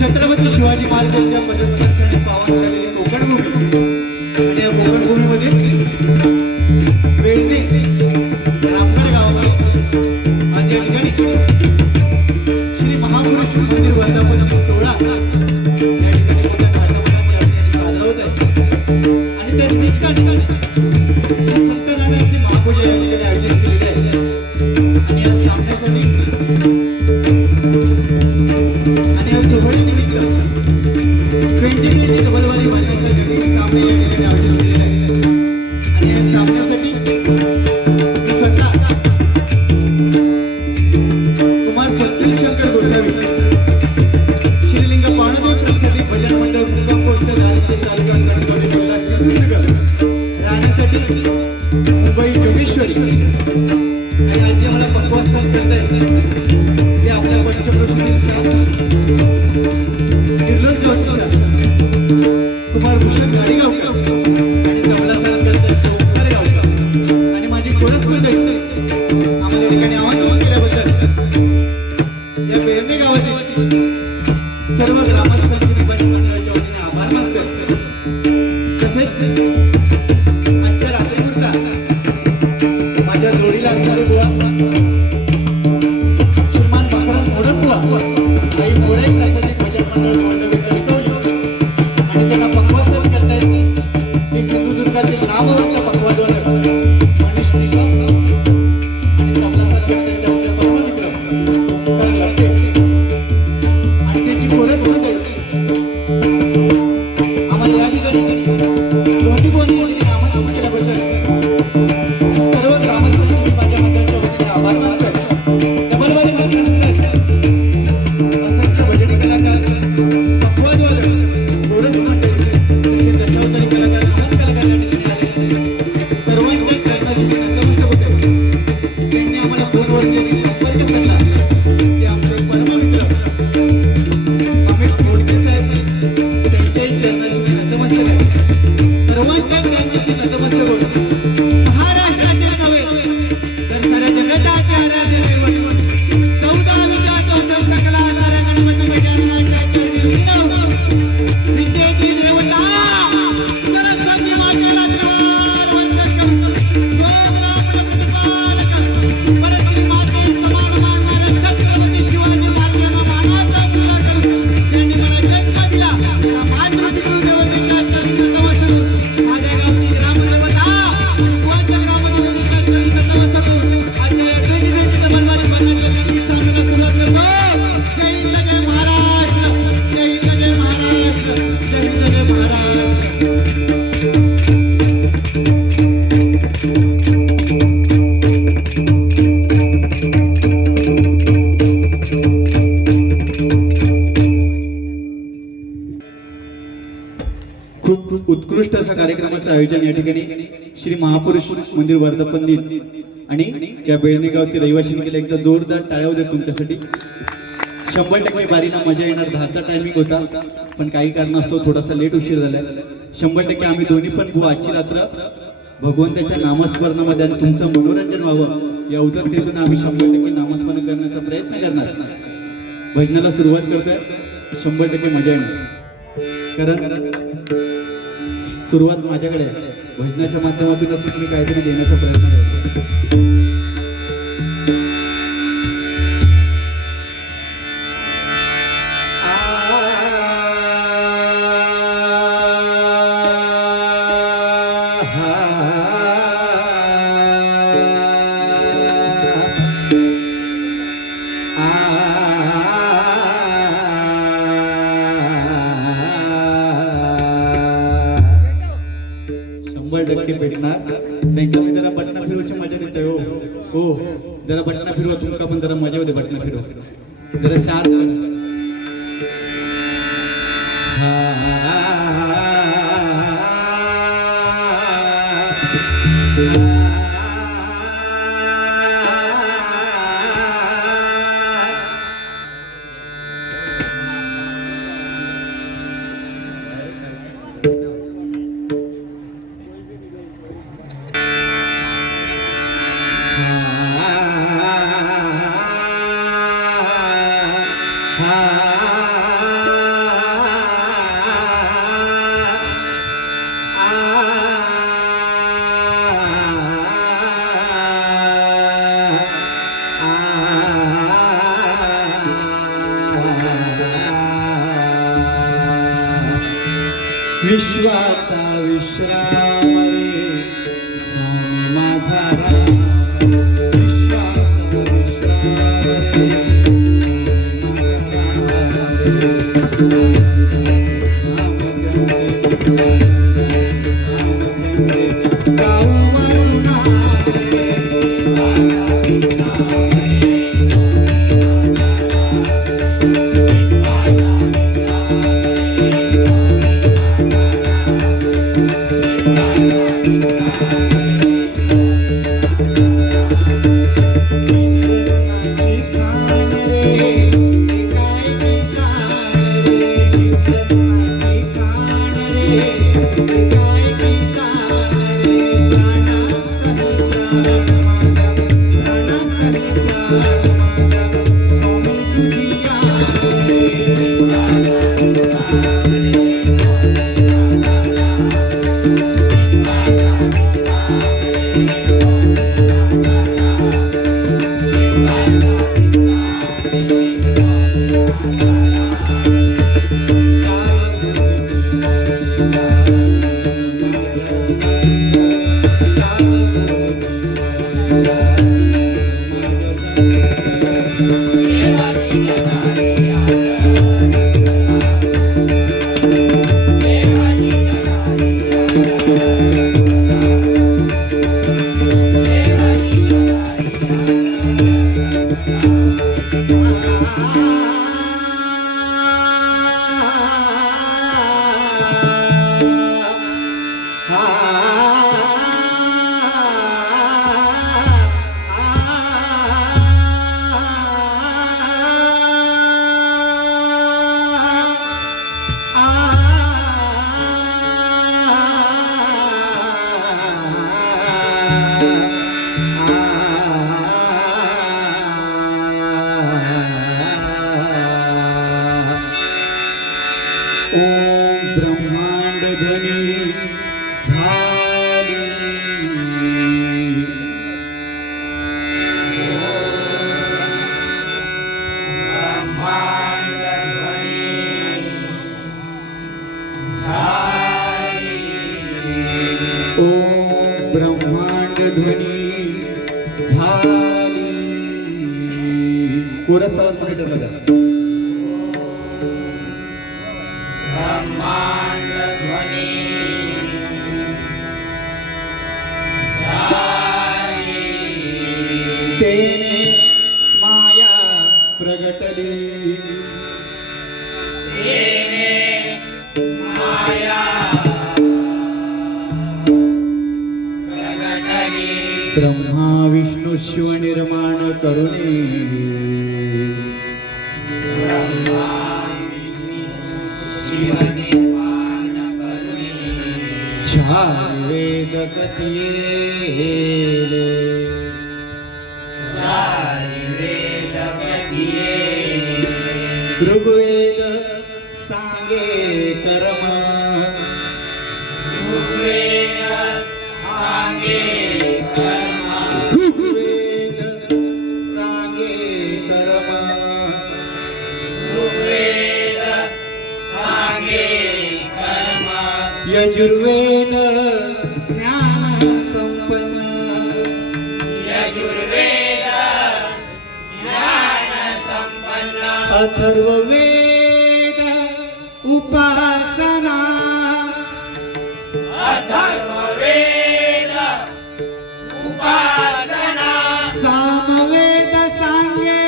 छत्रपती शिवाजी महाराजांच्या पदस्पर्शाने पावन झालेली कोकण भूमी आणि या कोकण भूमीमध्ये वेळते रामगड गावामध्ये आज या ठिकाणी श्री महापुरुष मंदिर वर्धापन सोहळा या ठिकाणी मोठ्या कार्यक्रमाने साजरा होत आहे आणि त्या ठिकाणी सत्यनारायणाची महापूजा या ठिकाणी आयोजित केलेली आहे आणि या सामन्यासाठी आणि या सोहळ्यानिमित्त 2020 डबलवारी माशांच्या जगातील सामने या ठिकाणी आयोजित केलेले आहेत आणि या सामन्यासाठी स्वतः कुमार चंद्र शंकर गोसावी श्रीलिंग पाणदेव प्रतिष्ठानिक भजन मंडळ मुक्काम पोस्ट दारिद्र्य तालुका कणकवली जिल्हा सिंधुदुर्ग राहण्यासाठी मुंबई जोगेश्वरी आणि आज मला पक्वास्थान करता येते ते आपल्या पंचक्रोशीतील निर्लोष गावचा कुमार भूषण गाडीगावकर आणि तबला साथ करता ओंकार गावकर आणि माझी कोळसपूर दैत्य आम्हाला ठिकाणी आवाहन केल्याबद्दल या बेरणे गावातील सर्व ग्रामस्थांचे निवासी मंडळाच्या वतीने आभार मानतो तसेच आजच्या रात्रीपुरता माझ्या जोडीला असणारे बुवा श्रीमान मकरंद मोडक बुवा काही मोडे तासाचे भजन मंडळ आणि त्यांना पक्वास्वाद करता येते ते सिंधुदुर्गातील नामवंत पक्वाद्वादक मनीष निकम आणि तबला साथ करता आपल्या परममित्र ओंकार लपटे आणि त्याची कोरस होत आहे आम्हाला या ठिकाणी दोन्ही कोणी आमंत्रित केल्याबद्दल सर्व ग्रामस्थांनी माझ्या मंडळाच्या वतीने आभार मानतो आहे डबलवारी मार्गानंतर असंख्य भजनी कलाकार पक्वाद्वादक कोरस मंडळी तसेच दशावतारी कलाकार महान कलाकार या ठिकाणी आले सर्वांच्या चरणाशी नतमस्तक होते त्यांनी आम्हाला फोनवर जे संपर्क साधला ते आमचे परममित्र अमित मोडके साहेब त्यांच्याही चरणाशी नतमस्तक आहे सर्वांच्या चरणाशी नतमस्तक होतो महाराष्ट्रातील नव्हे तर साऱ्या जगताचे आराध्य दैवत 14 विद्यातो सकला आधार गणपती गजाननाच्या चरणी विद्येची देवता सरस्वती मातेला देवार वंदन करतो गोमराम प्रतिपालक परश्री माते समान मानणारे छत्रपती शिवाजी महाराजांना मानाचा पूजा करतो त्यांनी मला जन्म दिला त्या मातृपितृ देवतेच्या चरणी नतमस्तक माझ्या गावची ग्रामदेवता आणि कोणत्या ग्रामदेवतेच्या चरणी नतमस्तक आजच्या या 2020 डबलवारी भजनाच्या जगती सामन्याला सुरुवात करतो जय हिंद जय महाराष्ट्र जय हिंद जय महाराष्ट्र जय हिंद जय महाराष्ट्र खूप उत्कृष्ट असा कार्यक्रमाचं आयोजन या ठिकाणी श्री महापुरुष मंदिर वर्धापन दिन आणि या बेळणे गावचे रहिवाशी केले एकदा जोरदार टाळ्या होत्या तुमच्यासाठी 100% बारीला मजा येणार 10चा टायमिंग होता पण काही कारणास्तव थोडासा लेट उशीर झाला 100% आम्ही दोन्ही पण भाऊ आजची रात्र भगवंताच्या नामस्मरणामध्ये आणि तुमचं मनोरंजन व्हावं या उदात्तेतून आम्ही 100% नामस्मरण करण्याचा प्रयत्न करणार भजनाला सुरुवात करतोय 100% मजा येणार कारण सुरुवात माझ्याकडे भजनाच्या माध्यमातूनच मी काहीतरी देण्याचा प्रयत्न करतो भेटणार त्यांच्या मी जरा बटना फिरवायची मजा देते हो जरा बटना फिरवा तुमका पण जरा मजा होते बटना फिरवा जरा शांत विश्वाचा विश्राम रे स्वामी माझा राम. विश्वाचा विश्राम रे ओम ब्रह्मांड ध्वनी झाली. ओम ब्रह्मांड ध्वनी झाली. कोरस आवाज माहिती आहे का? ब्रह्मांड ध्वनी झाली. तेने माया प्रगटली. तेने माया प्रगटली. ब्रह्मा विष्णू शिव निर्माण करुणी. ब्रह्मा शिव निर्माण करुणी. चार वेद कथियेले. चार वेद कथियेले. ऋग्वेद सांगे कर्म. ऋग्वेद सांगे कर्म. ऋग्वेद सांगे कर्म. ऋग्वेद सांगे कर्म. यजुर्वेद ज्ञान संपन्न. यजुर्वेद ज्ञान संपन्न. अथर्ववेद उपासना. अथर्ववेद उपासना. सामवेद सांगे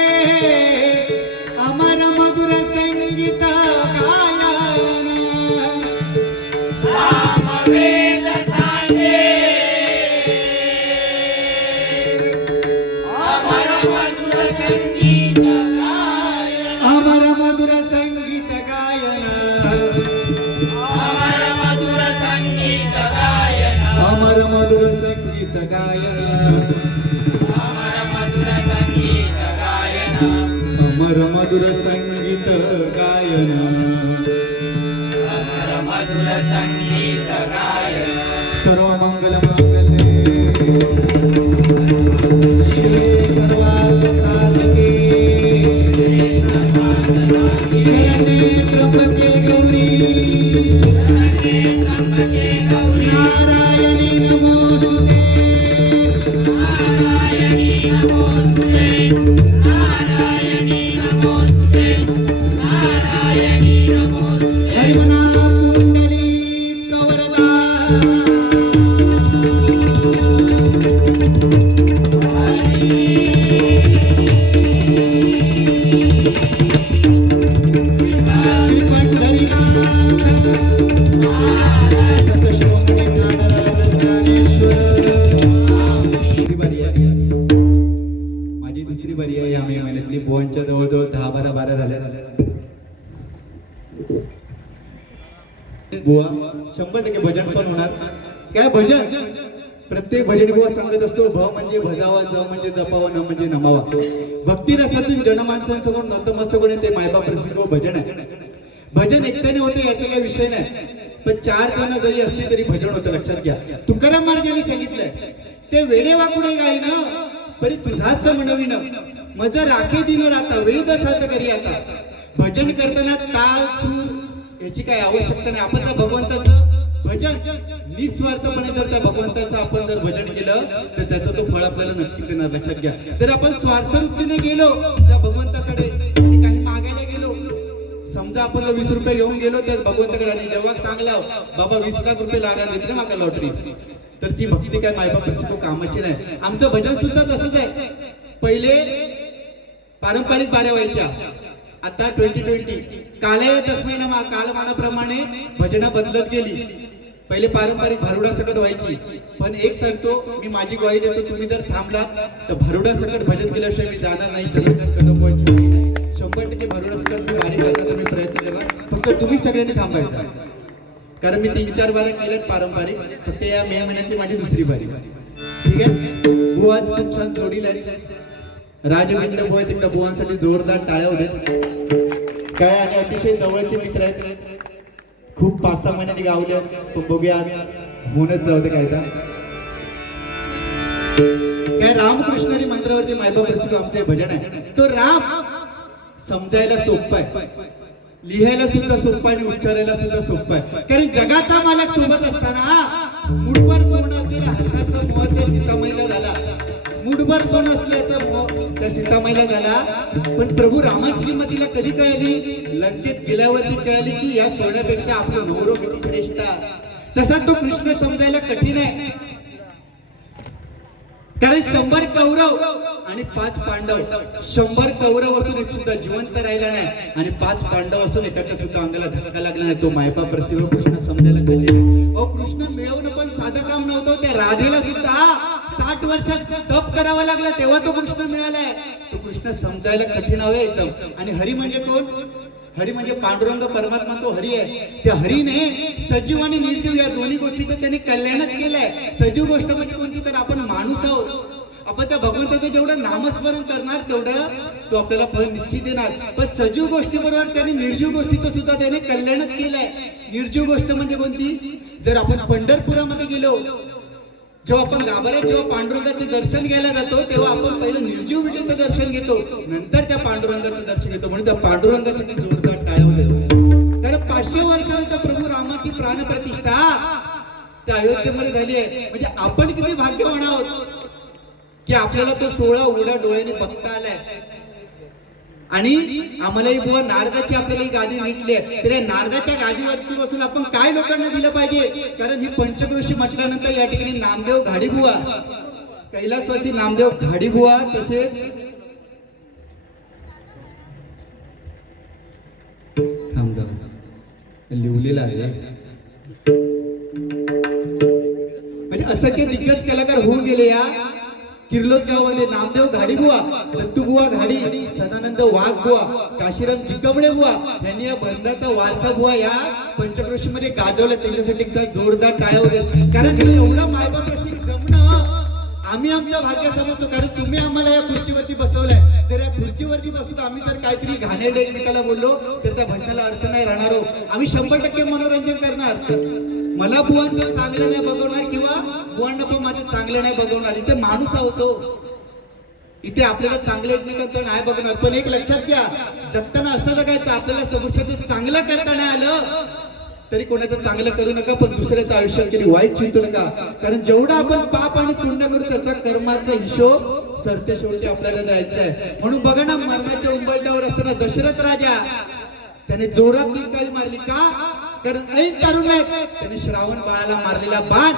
अमर मधुर संगीत गायन. सामवेद सांगे अमर मधुर संगीत गायन. अमर मधुर संगीत गायन. अमर मधुर संगीत गायन. अमर मधुर संगीत गायन. अमर मधुर संगीत गायन. अमर मधुर संगीत गायन अमर मधुर संगीत गायन सर्व मंगल मांगल्ये शिवे सर्वार्थ साधके शरणे त्र्यंबके गौरी त्र्यंबके गौरी नारायणी नमोस्तुते नारायणी नमोस्तुते नारायणी नमोस्तुते नारायणी नमोस्तुते हरिमना कुंडली कवरदा माझी दुसरी बारी आहे या महिन्यातली पोहांच्या जवळजवळ 10-12 झाल्या बुवा 100% भजन पण होणार काय भजन प्रत्येक भजन बुवा सांगत असतो भ म्हणजे भजावा ज म्हणजे जपावा न म्हणजे नमावा भक्ती रसातून जनमानसांसमोर नतमस्तक होणे ते मायबाप प्रसिद्ध भजन आहे भजन एकट्याने होते याचा काही विषय नाही पण 4 जण जरी असली तरी भजन होतं लक्षात घ्या तुकाराम महाराजांनी सांगितलंय ते वेडे वाकुडे गाय ना परी तुझाच म्हणविन मज राखे दिन राहता वेद साथ करी आता भजन करताना ताल सूर याची काही आवश्यकता नाही आपण त्या भगवंताचं भजन निस्वार्थपणे जर त्या भगवंताचं आपण जर भजन केलं तर त्याचं तो फळ आपल्याला नक्की देणार लक्षात घ्या जर आपण स्वार्थ वृत्तीने गेलो त्या भगवंताकडे आणि काही मागायला गेलो समजा आपण 20 रुपये घेऊन गेलो तर भगवंताकडे आणि जेव्हा सांगला बाबा 20 लाख रुपये लागा देत ना मागा लॉटरी तर ती भक्ती काय मायबाप प्रसिद्ध कामाची नाही आमचं भजन सुद्धा तसंच आहे पहिले पारंपरिक बाऱ्या व्हायच्या आता 2020 काले तस्मै नमः कालमानाप्रमाणे भजना बदलत गेली पहिले पारंपरिक भारुडा सकट व्हायची पण एक सांगतो मी माझी ग्वाही देतो तुम्ही जर थांबलात तर भारुडा सकट भजन केल्याशिवाय मी जाणार नाही चंद्रकांत कदम व्हायची 100% भारुडा सकट मी बारी करण्याचा तुम्ही प्रयत्न केला फक्त तुम्ही सगळ्यांनी थांबायचा कारण मी 3-4 बारी केल्यात पारंपरिक फक्त या मे महिन्याची माझी दुसरी बारी ठीक आहे बुवा पण छान जोडीला राजवेंद्र बुवा तिकडे बुवांसाठी जोरदार टाळ्या होत्या काय आणि अतिशय जवळचे मित्र आहेत खूप 5-6 महिन्यांनी गावले पण बघूया होणच जाऊ दे काय रामकृष्णारी मंत्रावरती मायबाप प्रसिद्ध आमचे भजन आहे तो राम समजायला सोपं आहे लिहायला सुद्धा सोपं आणि उच्चारायला सुद्धा सोपं आहे कारण जगाचा मालक सोबत असताना मुठभर सोनं असलेल्या हाताचं मोह त्या सीतामाईला झाला मुठभर सोनं असल्याचं मोह त्या सीतामाईला झाला पण प्रभू रामाची किंमत तिला कधी कळाली लंकेत गेल्यावरती कळाली की या सोन्यापेक्षा आपलं नवरो किती श्रेष्ठ तसा तो कृष्ण समजायला कठीण आहे कारण 100 कौरव आणि 5 पांडव 100 कौरव असून एक सुद्धा जिवंत राहिला नाही आणि 5 पांडव असून एकाच्या सुद्धा अंगाला धक्का लागला नाही तो मायबाप प्रसिद्ध कृष्ण समजायला कठीण अहो कृष्ण मिळवणं पण साधं काम नव्हतं त्या राधेला सुद्धा 60 वर्षात तप करावं लागलं तेव्हा तो कृष्ण मिळालाय तो कृष्ण समजायला कठीण हवे एकदम आणि हरी म्हणजे कोण हरी म्हणजे पांडुरंग परमात्मा तो हरी आहे त्या हरीने सजीव आणि निर्जीव या दोन्ही गोष्टीचं त्यांनी कल्याणच केलंय सजीव गोष्ट म्हणजे कोणती तर आपण माणूस आहोत आपण त्या भगवंताचं जेवढं नामस्मरण करणार तेवढं तो आपल्याला फळ निश्चित देणार पण सजीव गोष्टी बरोबर त्यांनी निर्जीव गोष्टीचं सुद्धा त्याने कल्याणच केलंय निर्जीव गोष्ट म्हणजे कोणती जर आपण पंढरपुरामध्ये गेलो जेव्हा आपण गाभाऱ्यात जेव्हा पांडुरंगाचे दर्शन घ्यायला जातो तेव्हा आपण पहिलं निर्जीव विठ्ठलाचं दर्शन घेतो नंतर त्या पांडुरंगाचं दर्शन घेतो म्हणून त्या पांडुरंगासाठी जोरदार टाळ्या होत्या कारण 500 वर्षांचा प्रभू रामाची प्राणप्रतिष्ठा त्या अयोध्येमध्ये झाली आहे म्हणजे आपण किती भाग्यवान आहोत की आपल्याला तो 16 उघड्या डोळ्याने बघता आलाय आणि आम्हालाही बुवा नारदाची आपल्याला गादी भेटली आहे तर या नारदाच्या गादीवरती बसून आपण काय लोकांना दिलं पाहिजे कारण ही पंचक्रोशी म्हटल्यानंतर या ठिकाणी नामदेव घाडीबुवा कैलासवासी नामदेव घाडीबुवा तसेच लिहिलेलं आहे म्हणजे असंख्य दिग्गज कलाकार होऊन गेले या किर्लोस गावामध्ये नामदेव घाडीबुवा दत्तूबुवा घाडी सदानंद वाघबुवा काशीराम जिकबडे बुवा यांनी या बंधाचा वारसा बुवा या पंचक्रोशी मध्ये गाजवला त्यांच्यासाठी एकदा जोरदार टाळ्या होत्या कारण एवढं मायबाप प्रसिद्ध जमणं आम्ही आमचं भाग्य समजतो, कारण तुम्ही आम्हाला या खुर्चीवरती बसवलंय. जर या खुर्चीवरती बसून आम्ही जर काहीतरी घाणेरडे एकमेकाला बोललो तर त्या भजनाला अर्थ नाही राहणार हो. आम्ही 100% मनोरंजन करणार. मला बुवांचं चांगलं नाही बघवणार किंवा बुवांना पण माझं चांगलं नाही बघवणार. इथे माणूस होतो, इथे आपल्याला चांगलं एकमेकांचं नाही बघणार. पण एक लक्षात घ्या, जगताना असं जगायचं, आपल्याला समोरच्याचं चांगलं करता नाही आलं तरी कोणाचं चांगलं करू नका, पण दुसऱ्याचं आयुष्यात कधी वाईट चिंतू नका. कारण जेवढा आपण पाप आणि पुण्य करू त्याचा कर्माचा हिशोब सरते शेवटी आपल्याला द्यायचा आहे. म्हणून बघा ना, मरणाच्या उंबरठ्यावर असताना दशरथ राजा त्याने जोरात निकाली मारली का? कारण ऐन तारुण्यात त्याने श्रावण बाळाला मारलेला बाण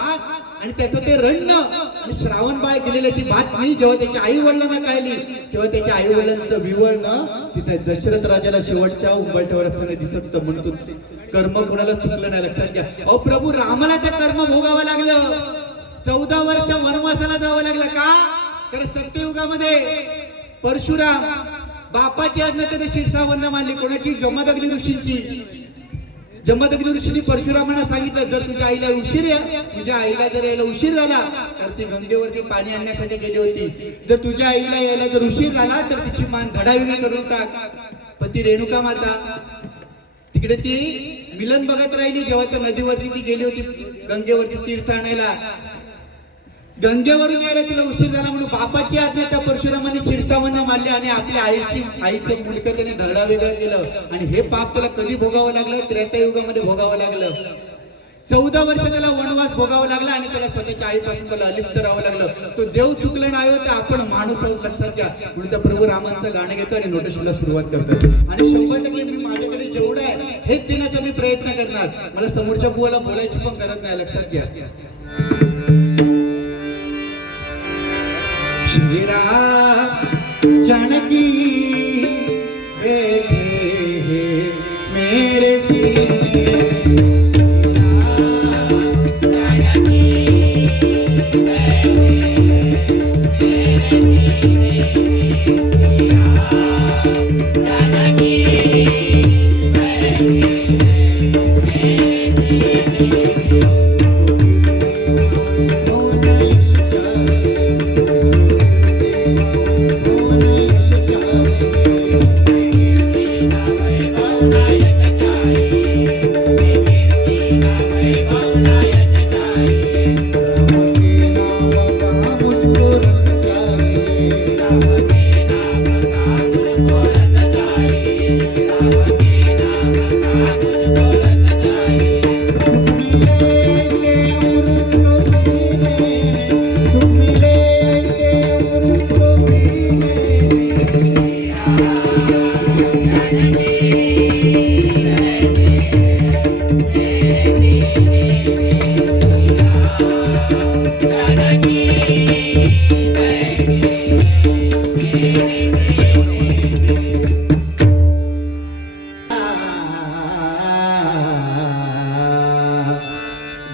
आणि त्याचं ते रण्य आणि श्रावण बाळ गेलेल्याची बातमी जेव्हा त्याच्या आई वडिलांना कळली तेव्हा त्याच्या आई वडिलांचं विवळणं तिथे दशरथ राजाला शेवटच्या उंबरठ्यावर असताना दिसत होतं. म्हणून कर्म कुणाला चुकलं नाही. लक्षात घ्या. अहो प्रभू रामाला ते कर्म भोगावं लागलं. 14 वर्ष वनवासाला जावं लागलं का? तर सत्ययुगामध्ये परशुराम बापाची आज्ञा त्याने शिरसावन्न मानली. कोणाची? जमदग्नी ऋषींची. जमदग्नी ऋषींनी परशुरामांना सांगितलं, जर तुझ्या आईला जर यायला उशीर झाला तर ती गंगेवरती पाणी आणण्यासाठी गेली होती. जर तुझ्या आईला यायला जर उशीर झाला तर तिची मान धडावेगळी करून टाक. पण ती रेणुका माता तिकडे ती मिलन बघत राहिली. जेव्हा त्या नदीवरती ती गेली होती गंगेवरती तीर्थ आणायला, गंगेवरून यायला तिला उशीर झाला म्हणून बापाची आज्ञा त्या परशुरामाने शिरसावन्न मारली आणि आपल्या आईचं मुंडकं त्याने धरडा वेगळं केलं. आणि हे पाप त्याला कधी भोगावं लागलं? त्रेतायुगामध्ये भोगावं लागलं. 14 वर्ष त्याला वनवास भोगावं लागला आणि त्याला स्वतःच्या आईपासून त्याला अलिप्त राहावं लागलं. तो देव चुकला नाही होता, आपण माणूस आहोत. लक्षात घ्या. म्हणून त्या प्रभू रामांचं गाणं घेतो आणि नोटेशनला सुरुवात करतो. आणि 100% मी माझ्याकडे जेवढं आहे हेच देण्याचा मी प्रयत्न करणार. मला समोरच्या बुवाला बोलायची पण गरज नाही. लक्षात घ्या. श्रीराम जानकी बैठे हैं मेरे सीने.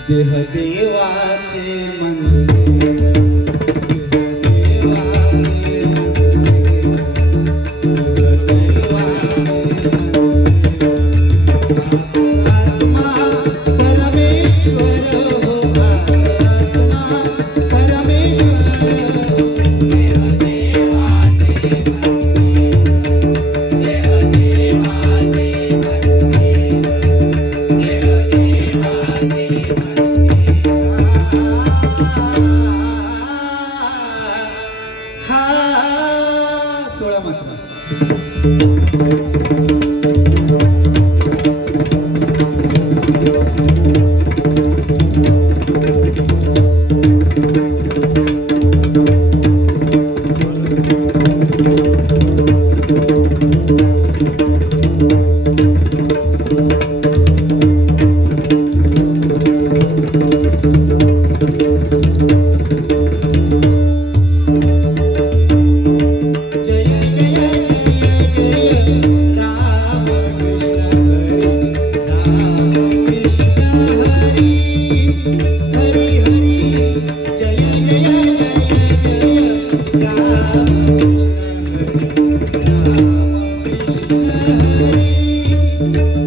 देह देवाचे मंदिर, आत्मा परमेश्वर हो, आत्मा परमेश्वर. सोळा मात्र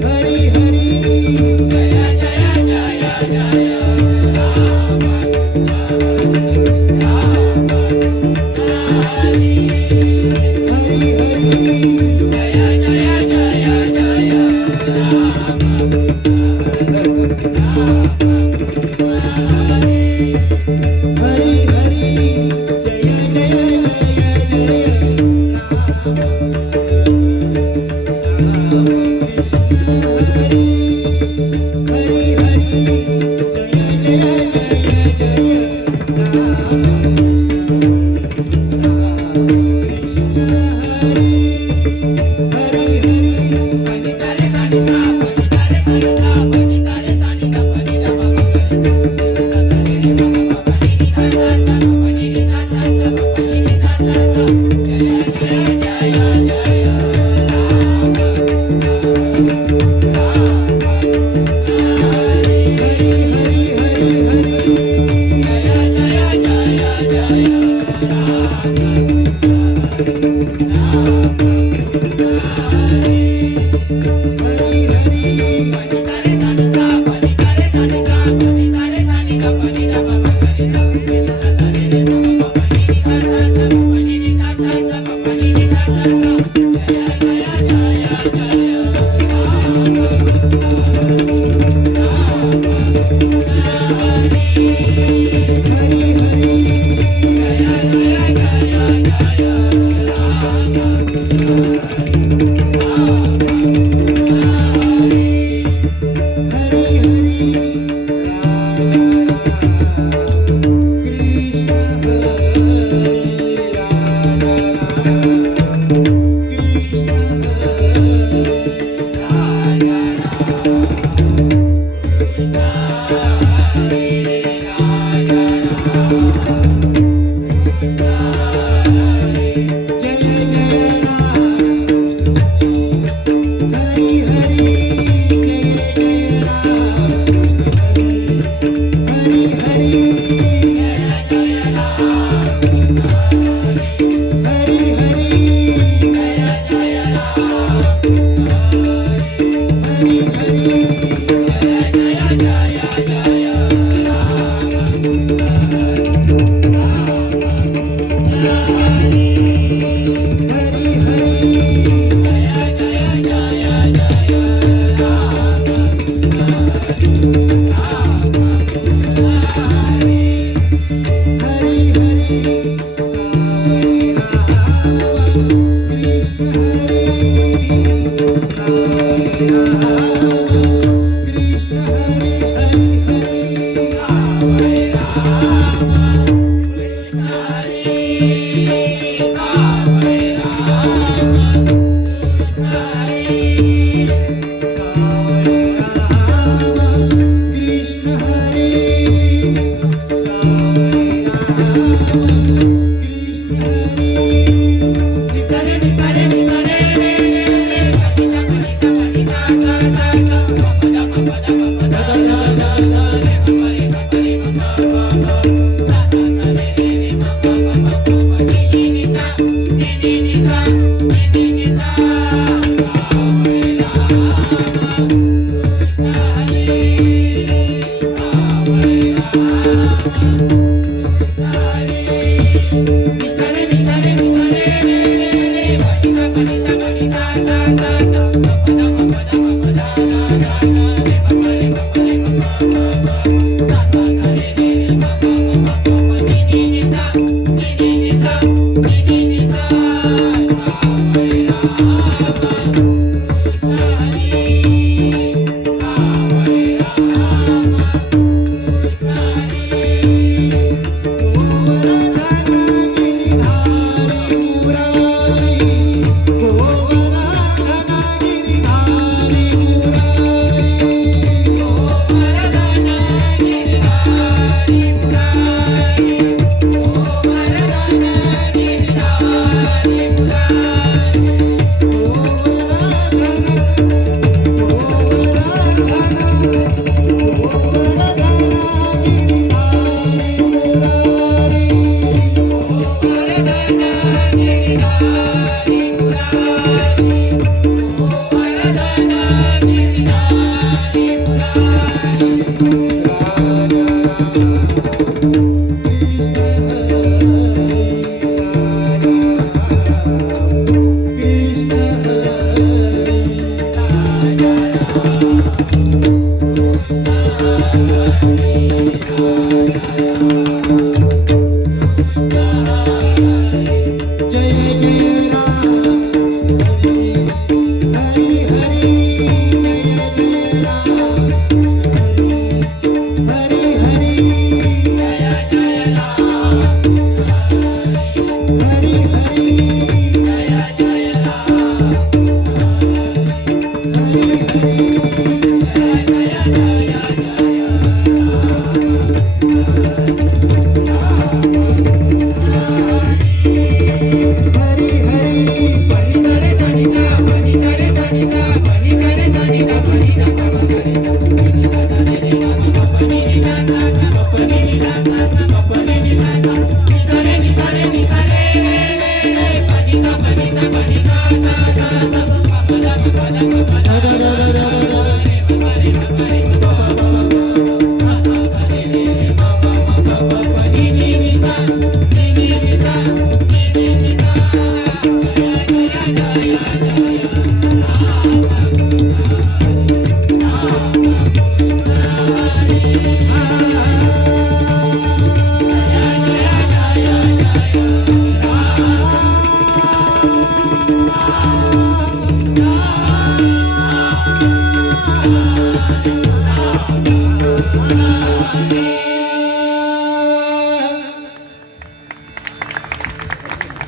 हरी हरी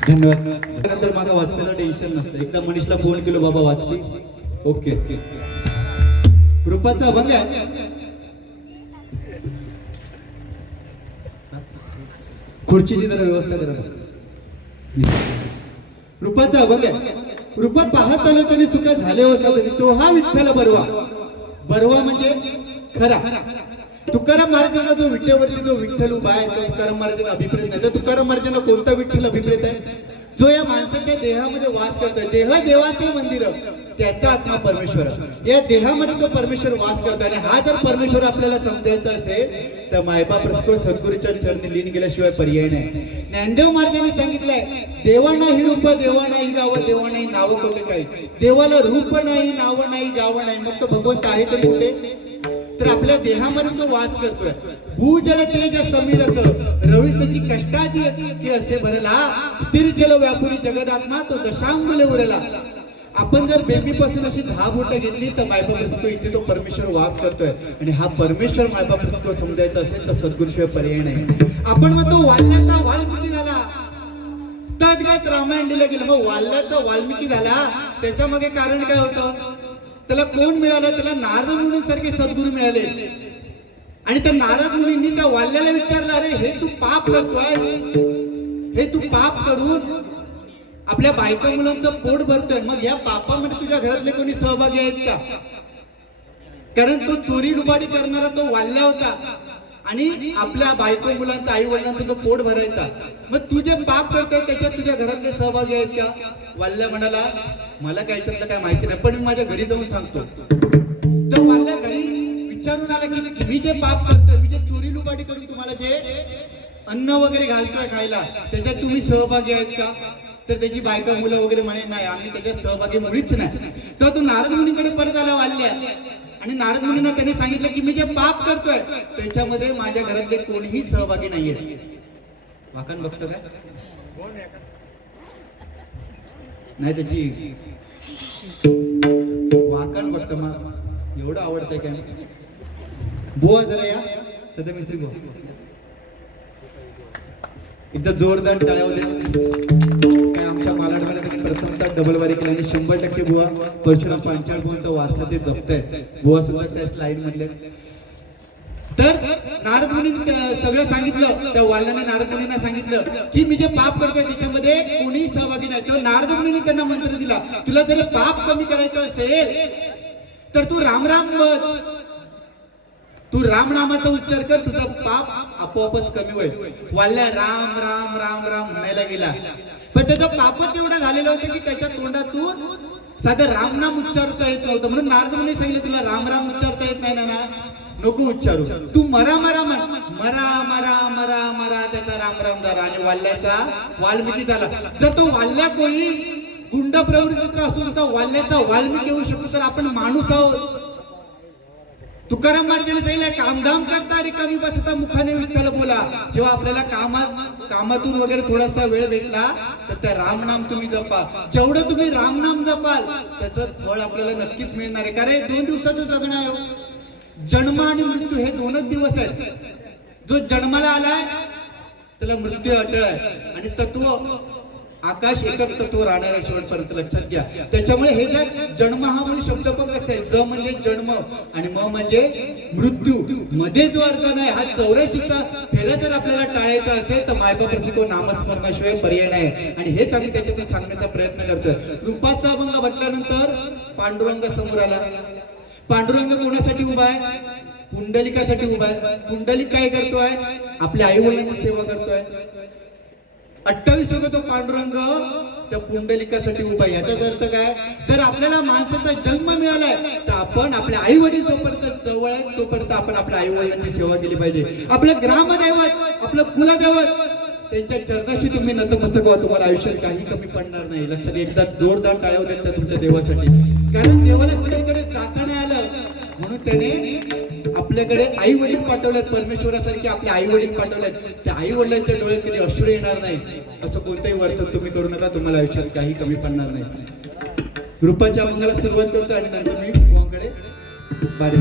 धन्यवाद. नंतर माझा वाचपेचं टेन्शन नसतं. एकदा मनीषला फोन केलो, बाबा वाचपी ओके. कृपाचा अभंग आहे. खुर्चीची जरा व्यवस्था करा. कृपाचा अभंग आहे. कृपा पाहत आलो तरी सुख झाले हो सगळे, तो हा विठ्ठल बरवा. बरवा म्हणजे खरा. तुकाराम महाराजांना जो विठ्ठलवरती जो विठ्ठल उभा आहे तो तुकाराम महाराजांना अभिप्रेत नाही. तर तुकाराम महाराजांना कोणता विठ्ठल अभिप्रेत आहे? जो या माणसाच्या देहामध्ये वास करतोय. देह देवाचे मंदिर, त्याचा आत्मा परमेश्वर. या देहामध्ये तो परमेश्वर वास करतो. आणि हा जर परमेश्वर आपल्याला समजायचा असेल तर मायबाप रसकोड सद्गुरूच्या चरणी लीन गेल्याशिवाय पर्याय नाही. ज्ञानदेव महाराजांनी सांगितलंय, देवा नाही रूप, देवा नाही गाव, देवा नाही नाव कुठे काही. देवाला रूप नाही, नाव नाही, गाव नाही, मग तो भगवंत आहे तरी कुठे? तर आपल्या देहामध्ये तो वास करतोय. भूजल तेज समीरत रविसची कष्टाची असे भरला. स्थिर जल व्यापुरी जगदात्मा तो दशांगुले उरला. आपण जर बेबीपासून अशी 10 बोटं घेतली तर मायबाप इथे तो परमेश्वर वास करतोय आणि हा परमेश्वर मायबाप समजायचा असेल तर सद्गुरूशिवाय पर्याय नाही. आपण म्हणतो वाल्याचा वाल्मिकी झाला, तद्गत रामायण लिहिलं गेलं. मग वाल्याचा वाल्मिकी झाला त्याच्या मागे कारण काय होतं? त्याला कोण मिळालं? त्याला नारद मुनींसारखे सद्गुरू मिळाले. आणि त्या नारद मुनींनी त्या वाल्याला विचारलं, अरे हे तू पाप करतोय, हे तू पाप करून आपल्या बायका मुलांचं पोट भरतोय, मग या पापामध्ये तुझ्या घरातले कोणी सहभागी आहेत का? कारण तो चोरी लुबाडी करणारा तो वाल्या होता आणि आपल्या बायको मुलांचा आई वडिलांचा तो पोट भरायचा. मग तू जे पाप करतोय त्याच्यात तुझ्या घरातले सहभागी आहेत का? वाल्या म्हणाला, मला काय त्यातलं काय माहिती नाही, पण मी माझ्या घरी जाऊन सांगतो. तर वाल्या घरी विचारून आला की मी जे पाप करतोय, मी जे चोरी लुबाडी करून तुम्हाला जे अन्न वगैरे घालतोय खायला, त्याच्यात तुम्ही सहभागी आहेत का? तर त्याची बायका मुलं वगैरे म्हणे, नाही आम्ही त्याच्यात सहभागी मुळीच नाही. तर तो नारद मुनीकडे परत आला वाल्या, आणि नारद मुनींना त्यांनी सांगितलं की मी जे पाप करतोय त्याच्यामध्ये माझ्या घरातले कोणीही सहभागी नाहीये. वाकण बघतो काय नाही, त्याची वाकण बघतो. मग एवढं आवडतंय काय? बुवा जरा या, सध्या मिस्त्री बुवा एकदा जोरदार टाळ्या काय आमच्या मालाडमध्ये प्रथमतः डबलवारी केली आणि 100% बुवा परशुराम पांचाळ बुवांचा वारसा ते जपतायत. बुवा सुद्धा त्या स्लाइड मधले. तर नारद मुनींनी सगळं सांगितलं, त्या वाल्याने नारद मुनींना सांगितलं की मी जे पाप करतोय त्याच्यामध्ये कोणीही सहभागी नाही. तेव्हा नारद मुनींनी त्यांना मंत्र दिला, तुला जर पाप कमी करायचं असेल तर तू राम राम बोल, तू राम नामाचा उच्चार कर, तुझा पाप आपोआपच कमी होईल. वाल्या राम राम राम राम म्हणायला गेला, पण त्याचं पापच एवढं झालेलं होतं की त्याच्या तोंडातून साधं राम नाम उच्चारता येत नव्हतं. म्हणून नारद मुनी सांगितलं, तुला राम राम उच्चारता येत नाही ना, नको उच्चारू, तू मरा मरा म्हण, मरा मरा मरा मरा, त्याचा राम राम झाला आणि वाल्याचा वाल्मिकी झाला. जर तो वाल्या कोणी गुंड प्रवृत्तीचा असून तर वाल्याचा वाल्मिकी होऊ शकतो, तर आपण माणूस आहोत. तुकाराम महाराजांनी सांगितलं, कामधाम करता रिकामी बसता मुखाने विठ्ठल बोला. जेव्हा आपल्याला कामातून वगैरे थोडासा वेळ भेटला तर त्या रामनाम तुम्ही जपा. जेवढं तुम्ही रामनाम जपाल त्याचं फळ आपल्याला नक्कीच मिळणार आहे. कारण 2 दिवसाचं जगणं आहे. जन्म आणि मृत्यू हे 2च दिवस आहेत. जो जन्माला आलाय त्याला मृत्यू अटळ आहे आणि तत्व आकाश एकच तत्व राहणार आहे शेवटपर्यंत, लक्षात घ्या. त्याच्यामुळे हे जर जन्म हा मूळ शब्द पण कसा आहे, ज म्हणजे जन्म आणि म म्हणजे मृत्यू, मध्ये जो अर्थ नाही. हा 84चा फेरा जर आपल्याला टाळायचा असेल तर मायबापाची को नामस्मरणाशिवाय पर्याय नाही. आणि हेच आम्ही त्याच्यातून सांगण्याचा प्रयत्न करतोय. रूपाचा अभंग म्हटल्यानंतर पांडुरंग समोर आला. पांडुरंग कोणासाठी उभा आहे? पुंडलिकासाठी उभा आहे. पुंडलिक काय करतोय? आपल्या आई वडिलांची सेवा करतोय. 28 तो पांडुरंग त्या पुंडलिकासाठी उभा आहे. याचाच अर्थ काय? जर आपल्याला माणसाचा जन्म मिळालाय तर आपण आपल्या आई वडील जोपर्यंत जवळ आहेत तोपर्यंत आपण आपल्या आई वडिलांची सेवा केली पाहिजे. आपलं ग्रामदैवत, आपलं कुलदैवत, त्यांच्या चरणाशी तुम्ही नतमस्तक व्हा, तुम्हाला आयुष्यात काही कमी पडणार नाही. लक्षात एकदा जोरदार टाळ्या वाजवा तुमच्या देवासाठी. कारण देवाला सगळीकडे जाता नाही आलं म्हणून त्याने आपल्याकडे आई वडील पाठवलेत, परमेश्वरासारखे आपले आई वडील पाठवलेत. त्या आई वडिलांच्या डोळ्यात कधी अश्रू येणार नाही असं कोणतंही वर्तन तुम्ही करू नका, तुम्हाला आयुष्यात काही कमी पडणार नाही. रूपाच्या अभंगाला सुरुवात करतो आणि नंतर मी बुवांकडे बारी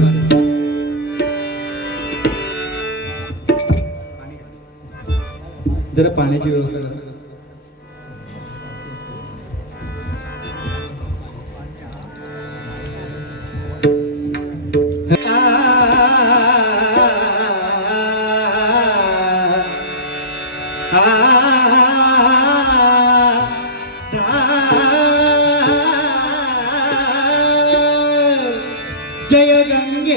जरा पाण्याची व्यवस्था करा. जय गंगे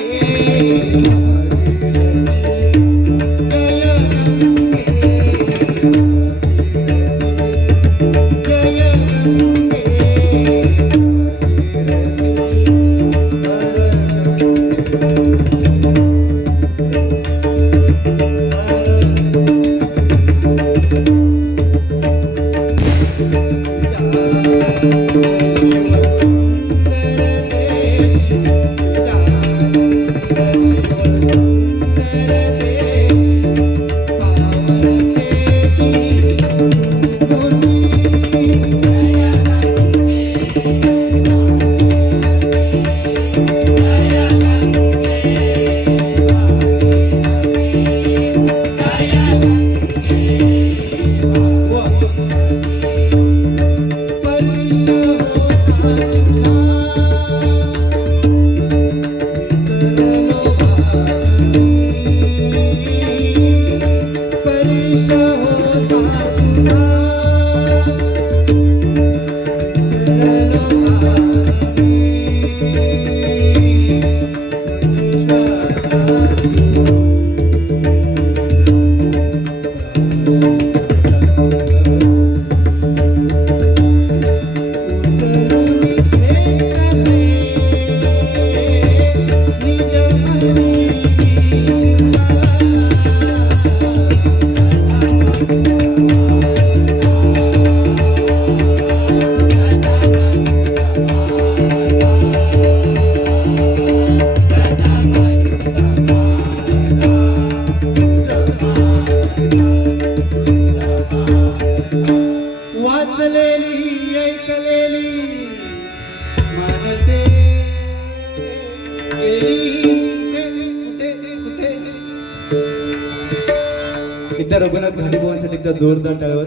एकदा रघुनाथ घाणेबुवांसाठी एकदा जोरदार टाळ्यावर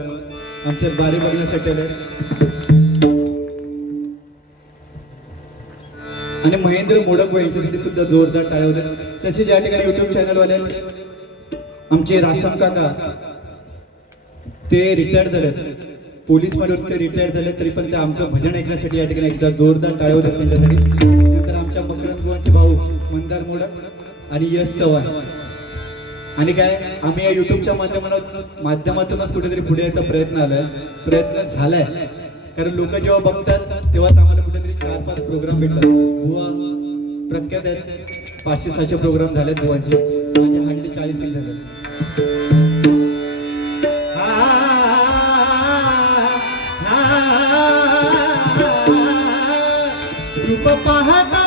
आमच्या बारी बघण्यासाठी आले आणि महेंद्र मोडक यांच्यासाठी सुद्धा जोरदार टाळ्यावर. तसेच या ठिकाणी युट्यूब चॅनलवाले आमचे रासम काका ते रिटायर्ड झालेत, पोलीस मध्ये ते रिटायर्ड झाले, तरी पण ते आमचं भजन ऐकण्यासाठी या ठिकाणी एकदा जोरदार टाळ्यावर आहेत त्यांच्यासाठी. नंतर आमच्या मकरंद बुवांचे भाऊ मंदार मोडक आणि यश चव्हाण. आणि काय आम्ही या युट्यूबच्या माध्यमातूनच कुठेतरी पुढे यायचा प्रयत्न झालाय, कारण लोक जेव्हा बघतात तेव्हाच आम्हाला कुठेतरी 4-5 प्रोग्राम भेटतात. बुवा प्रख्यात आहेत, 500-600 प्रोग्राम झालेत बुवांचे, माझे हल्ली 40 झाले. रूप पाहता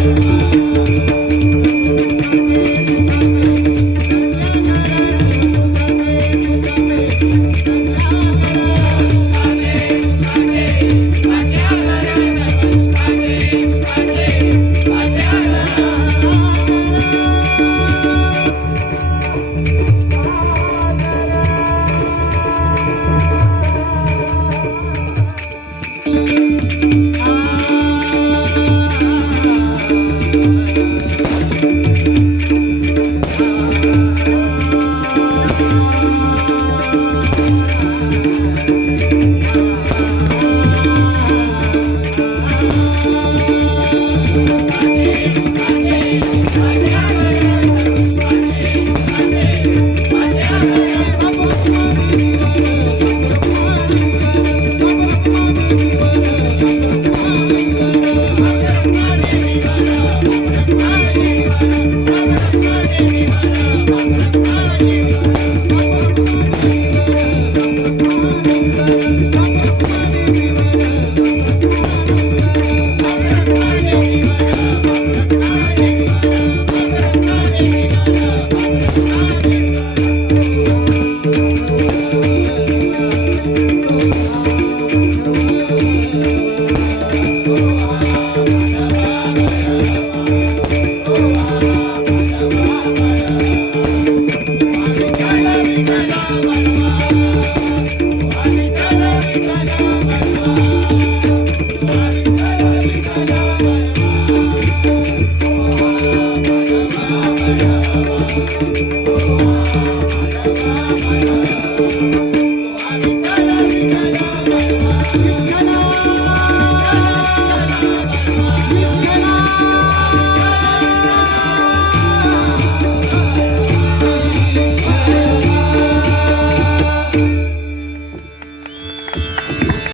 परमात्मा